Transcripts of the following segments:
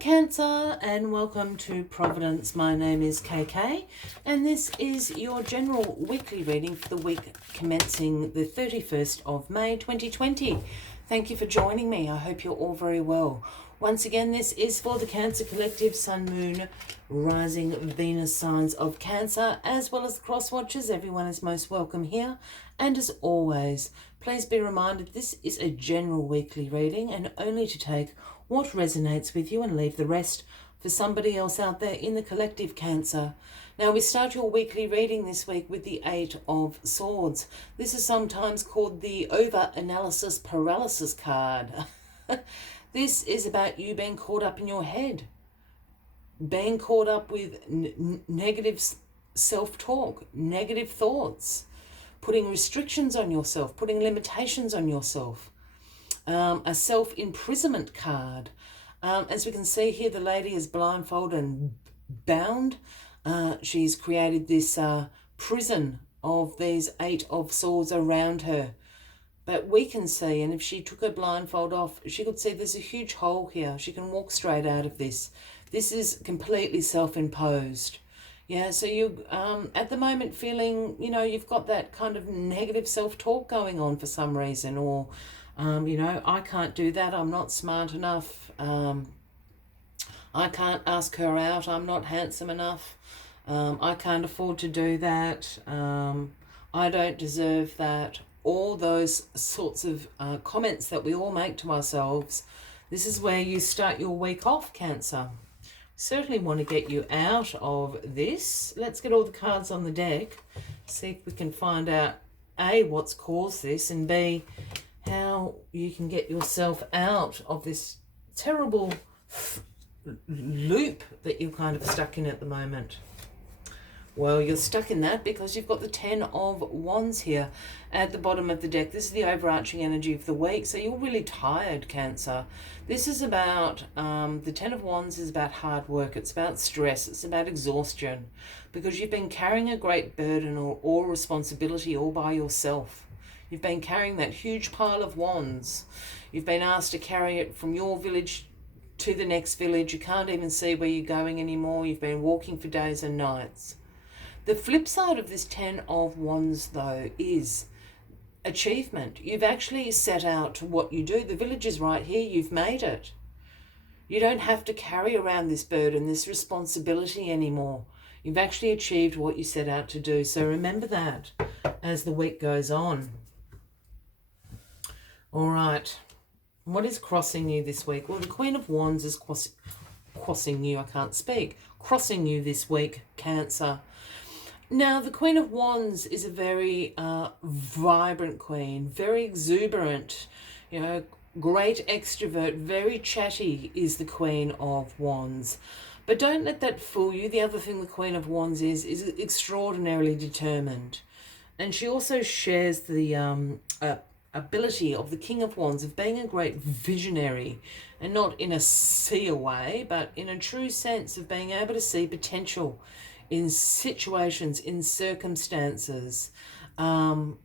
Cancer, and welcome to Providence. My name is KK, and this is your general weekly reading for the week commencing the 31st of May 2020. Thank you for joining me. I hope you're all very well. Once again, this is for the Cancer Collective, Sun, Moon, Rising, Venus signs of Cancer, as well as the cross watchers. Everyone is most welcome here. And as always, please be reminded this is a general weekly reading and only to take what resonates with you and leave the rest for somebody else out there in the collective, Cancer. Now, we start your weekly reading this week with the Eight of Swords. This is sometimes called the over-analysis paralysis card. This is about you being caught up in your head, being caught up with negative self-talk, negative thoughts, putting restrictions on yourself, putting limitations on yourself. A self-imprisonment card. As we can see here, the lady is blindfolded and bound. She's created this prison of these Eight of Swords around her. But we can see, and if she took her blindfold off, she could see there's a huge hole here. She can walk straight out of this. This is completely self-imposed. Yeah, so you at the moment feeling, you've got that kind of negative self-talk going on for some reason, or I can't do that, I'm not smart enough, I can't ask her out, I'm not handsome enough, I can't afford to do that, I don't deserve that. All those sorts of comments that we all make to ourselves. This is where you start your week off, Cancer. Certainly want to get you out of this. Let's get all the cards on the deck, see if we can find out A, what's caused this, and B, how you can get yourself out of this terrible loop that you're kind of stuck in at the moment. Well, you're stuck in that because you've got the Ten of Wands here at the bottom of the deck. This is the overarching energy of the week, so you're really tired, Cancer. This is about, the Ten of Wands is about hard work. It's about stress. It's about exhaustion because you've been carrying a great burden or responsibility all by yourself. You've been carrying that huge pile of wands. You've been asked to carry it from your village to the next village. You can't even see where you're going anymore. You've been walking for days and nights. The flip side of this Ten of Wands, though, is achievement. You've actually set out what you do. The village is right here. You've made it. You don't have to carry around this burden, this responsibility anymore. You've actually achieved what you set out to do. So remember that as the week goes on. All right. What is crossing you this week? Well, the Queen of Wands is crossing you. I can't speak. Crossing you this week, Cancer. Now, the Queen of Wands is a very vibrant queen, very exuberant, great extrovert, very chatty is the Queen of Wands. But don't let that fool you. The other thing the Queen of Wands is extraordinarily determined. And she also shares the ability of the King of Wands of being a great visionary, and not in a seer way, but in a true sense of being able to see potential in situations, in circumstances, and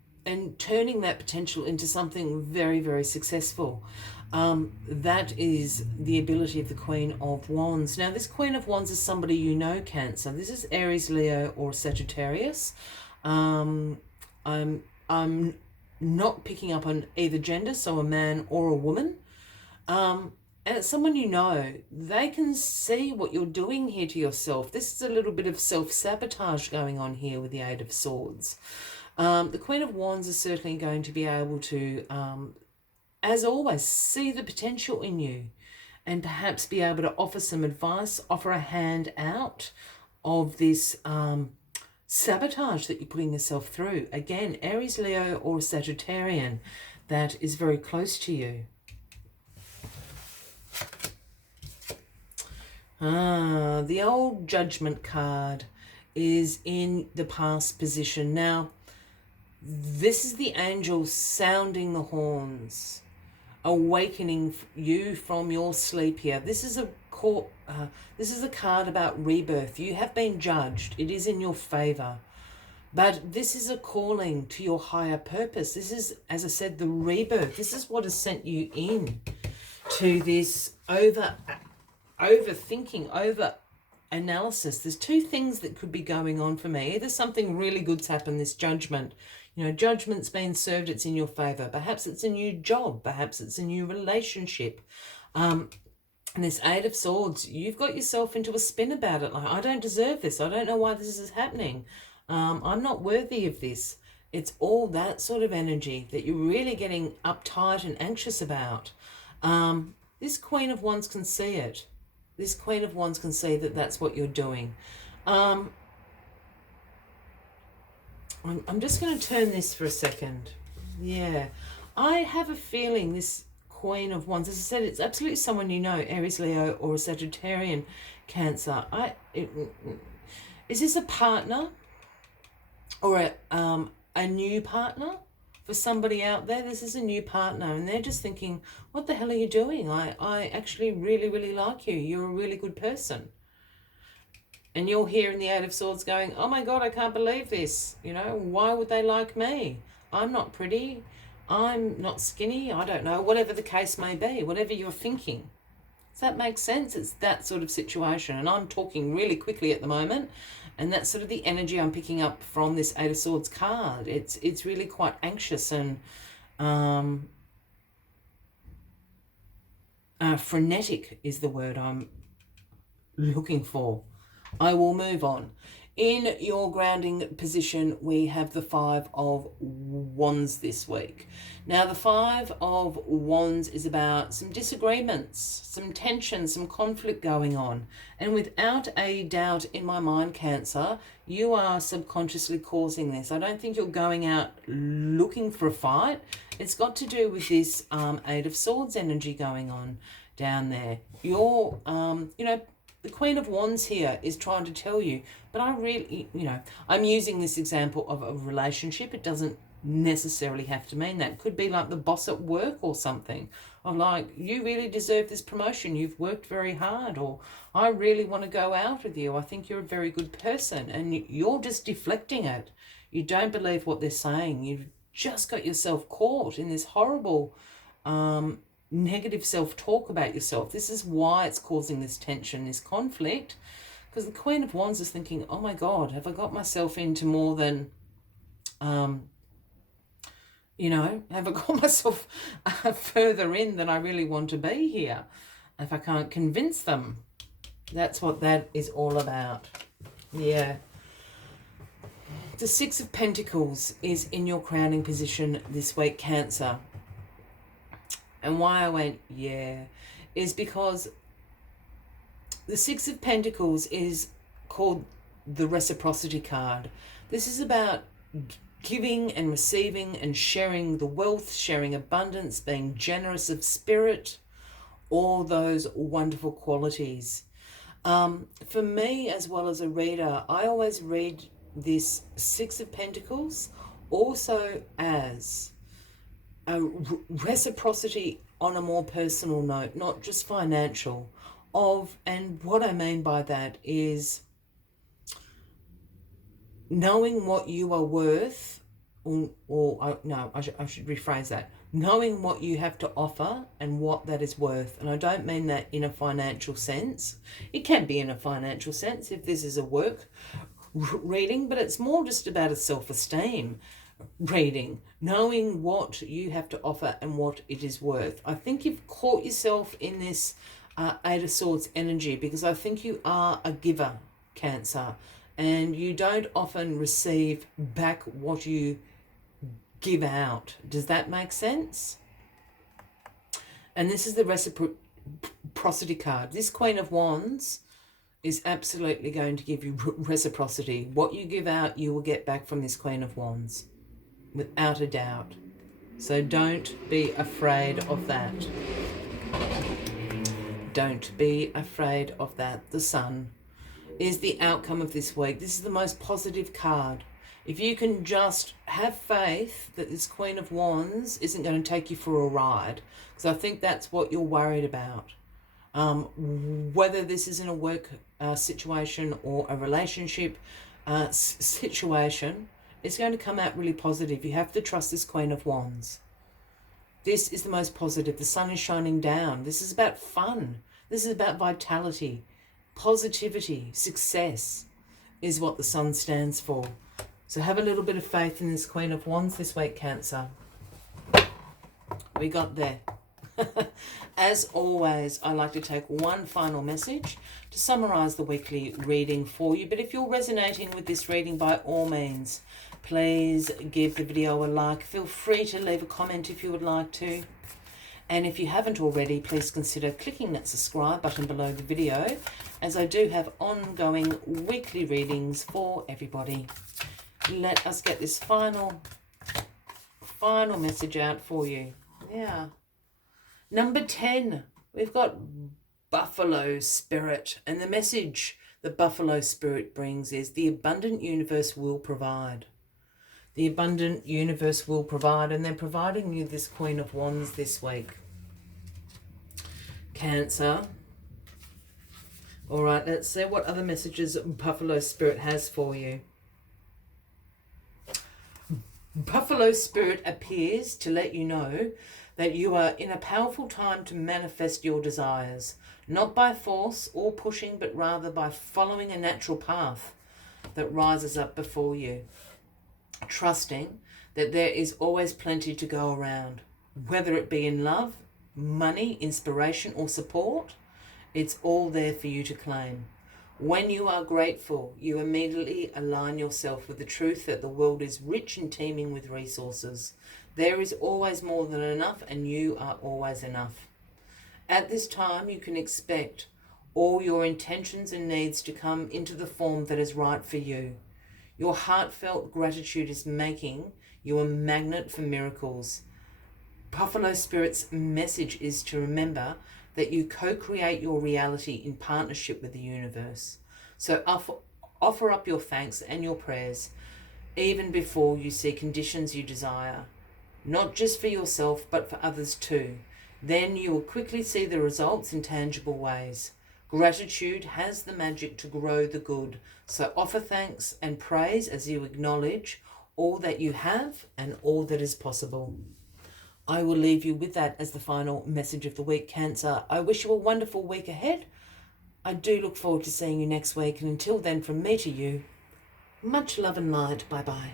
turning that potential into something very, very successful. That is the ability of the Queen of Wands. Now, this Queen of Wands is somebody you know, Cancer. This is Aries, Leo, or Sagittarius. I'm not picking up on either gender, so a man or a woman. And it's someone you know. They can see what you're doing here to yourself. This is a little bit of self-sabotage going on here with the Eight of Swords. The Queen of Wands is certainly going to be able to, as always, see the potential in you and perhaps be able to offer some advice, offer a hand out of this sabotage that you're putting yourself through. Again, Aries, Leo, or Sagittarian that is very close to you. The old Judgment card is in the past position. Now, this is the angel sounding the horns, awakening you from your sleep here. This is a card about rebirth. You have been judged. It is in your favor. But this is a calling to your higher purpose. This is, as I said, the rebirth. This is what has sent you in to this overthinking, over analysis. There's two things that could be going on for me. Either something really good's happened, this judgment. You know, judgment's been served, it's in your favor. Perhaps it's a new job. Perhaps it's a new relationship. And this Eight of Swords, you've got yourself into a spin about it. Like, I don't deserve this. I don't know why this is happening. I'm not worthy of this. It's all that sort of energy that you're really getting uptight and anxious about. This Queen of Wands can see it. This Queen of Wands can see that that's what you're doing. I'm just going to turn this for a second. Yeah. I have a feeling this Queen of Wands, as I said, it's absolutely someone you know, Aries, Leo, or a Sagittarian, Cancer. Is this a partner or a new partner? For somebody out there, this is a new partner and they're just thinking, what the hell are you doing? I actually really, really like you. You're a really good person. And you're here in the Eight of Swords going, oh my God, I can't believe this. You know, why would they like me? I'm not pretty. I'm not skinny. I don't know. Whatever the case may be, whatever you're thinking. Does that make sense? It's that sort of situation. And I'm talking really quickly at the moment. And that's sort of the energy I'm picking up from this Eight of Swords card. It's really quite anxious and frenetic is the word I'm looking for. I will move on. In your grounding position, we have the Five of Wands this week. Now, the Five of Wands is about some disagreements, some tension, some conflict going on. And without a doubt in my mind, Cancer, you are subconsciously causing this. I don't think you're going out looking for a fight. It's got to do with this Eight of Swords energy going on down there. You're, you know, the Queen of Wands here is trying to tell you, but I really, you know, I'm using this example of a relationship. It doesn't necessarily have to mean that. It could be like the boss at work or something. I'm like, you really deserve this promotion. You've worked very hard. Or I really want to go out with you. I think you're a very good person. And you're just deflecting it. You don't believe what they're saying. You've just got yourself caught in this horrible negative self-talk about yourself. This is why it's causing this tension, this conflict, because the Queen of Wands is thinking, oh my God, have I got myself into more than, you know, have I got myself further in than I really want to be here? If I can't convince them, that's what that is all about. Yeah. The Six of Pentacles is in your crowning position this week, Cancer. And why I went, yeah, is because the Six of Pentacles is called the reciprocity card. This is about giving and receiving and sharing the wealth, sharing abundance, being generous of spirit, all those wonderful qualities. For me, as well as a reader, I always read this Six of Pentacles also as a reciprocity on a more personal note, not just financial. And what I mean by that is knowing what you are worth, I should rephrase that. Knowing what you have to offer and what that is worth. And I don't mean that in a financial sense. It can be in a financial sense if this is a work reading, but it's more just about a self-esteem reading, knowing what you have to offer and what it is worth. I think you've caught yourself in this Eight of Swords energy because I think you are a giver, Cancer, and you don't often receive back what you give out. Does that make sense? And this is the reciprocity card. This Queen of Wands is absolutely going to give you reciprocity. What you give out, you will get back from this Queen of Wands, without a doubt. So don't be afraid of that. Don't be afraid of that. The Sun is the outcome of this week. This is the most positive card. If you can just have faith that this Queen of Wands isn't going to take you for a ride, because I think that's what you're worried about. Whether this is in a work situation or a relationship situation, it's going to come out really positive. You have to trust this Queen of Wands. This is the most positive. The sun is shining down. This is about fun. This is about vitality, positivity, success is what the sun stands for. So have a little bit of faith in this Queen of Wands this week, Cancer. We got there. As always, I like to take one final message to summarize the weekly reading for you. But if you're resonating with this reading, by all means, please give the video a like. Feel free to leave a comment if you would like to. And if you haven't already, please consider clicking that subscribe button below the video, as I do have ongoing weekly readings for everybody. Let us get this final message out for you. Yeah. Number 10, we've got Buffalo Spirit. And the message the Buffalo Spirit brings is the abundant universe will provide. The abundant universe will provide, and they're providing you this Queen of Wands this week. Cancer. All right, let's see what other messages Buffalo Spirit has for you. Buffalo Spirit appears to let you know that you are in a powerful time to manifest your desires, not by force or pushing, but rather by following a natural path that rises up before you, trusting that there is always plenty to go around, whether it be in love, money, inspiration, or support. It's all there for you to claim. When you are grateful, you immediately align yourself with the truth that the world is rich and teeming with resources. There is always more than enough, and you are always enough. At this time, you can expect all your intentions and needs to come into the form that is right for you. Your heartfelt gratitude is making you a magnet for miracles. Buffalo Spirit's message is to remember that you co-create your reality in partnership with the universe. So offer up your thanks and your prayers even before you see conditions you desire, not just for yourself but for others too. Then you will quickly see the results in tangible ways. Gratitude has the magic to grow the good. So offer thanks and praise as you acknowledge all that you have and all that is possible. I will leave you with that as the final message of the week, Cancer. I wish you a wonderful week ahead. I do look forward to seeing you next week. And until then, from me to you, much love and light. Bye-bye.